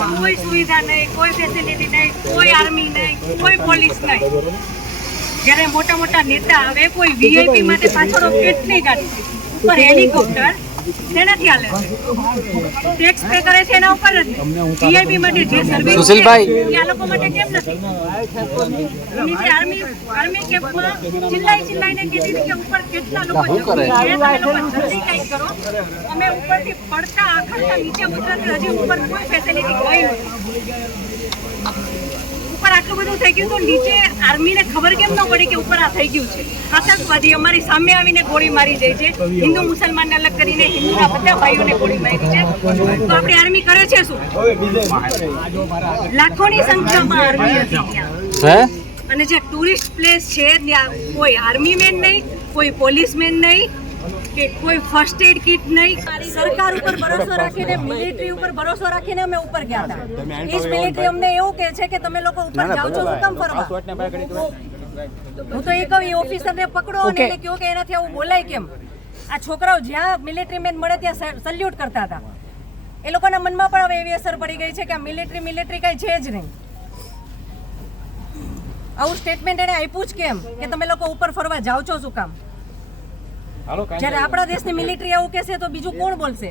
કોઈ સુવિધા નહીં, કોઈ ફેસિલિટી નહીં, કોઈ આર્મી નહીં, કોઈ પોલીસ નહીં. જ્યારે મોટા મોટા નેતા આવે કોઈ વીઆઈપી માટે પાછળ કેટલી ગાડી ઉપર હેલિકોપ્ટર તેનાથી હાલે ટેક્સ પે કરે છે એના ઉપર જ વીઆઈપી માટે જે સર્વિસ સુશીલભાઈ આ લોકો માટે કેમ નથી? એની જે આર્મી કેમ્પમાં ચિલ્લાઈને કીધી કે ઉપર કેટલા લોકો જલ્દી કંઈક કરો. અમે ઉપરથી પડતા આખડતા નીચે ઉતરતા હજી ઉપર કોઈ ફેસિલિટી કોઈ નથી. ઉપર આટલું બધું થઈ ગયું તો નીચે આર્મીને ખબર કેમ ન પડી કે ઉપર આ થઈ ગયું છે? આતંકવાદી અમારી સામે આવીને ગોળી મારી જાય છે. હિન્દુ મુસલમાનને અલગ કરીને હિન્દુના બધા ભાઈઓને ગોળી મારી છે. તો આપણી આર્મી કરે છે શું? લાખોની સંખ્યામાં આર્મી હતી ત્યાં. અને જે ટુરિસ્ટ પ્લેસ છે ત્યાં કોઈ આર્મી મેન નહીં, કોઈ પોલીસ મેન નહીં, કે કોઈ ફર્સ્ટ એડ કિટ નહીં. સરકાર ઉપર ભરોસો રાખીને, મિલિટરી ઉપર ભરોસો રાખીને અમે ઉપર ગયા હતા. એ જ મિલિટરી અમને એવું કહે છે કે તમે લોકો ઉપર જાઓ છો શું કામ ફરવા? હું તો એ કહું એ ઓફિસરને પકડો અને એને કહો કે એનાથી આવું બોલાય કેમ? આ છોકરાઓ જ્યાં મિલિટરી મેન મળે ત્યાં સલ્યુટ કરતા હતા. એ લોકોના મનમાં પણ હવે એવી અસર પડી ગઈ છે કે આ મિલિટરી કઈ છે જ નહીં. આવું સ્ટેટમેન્ટ એને આપ્યું જ કેમ કે તમે લોકો ઉપર ફરવા જાઓ છો શું કામ? જ્યારે આપણા દેશની મિલિટરી આવું કહેશે તો બીજું કોણ બોલશે?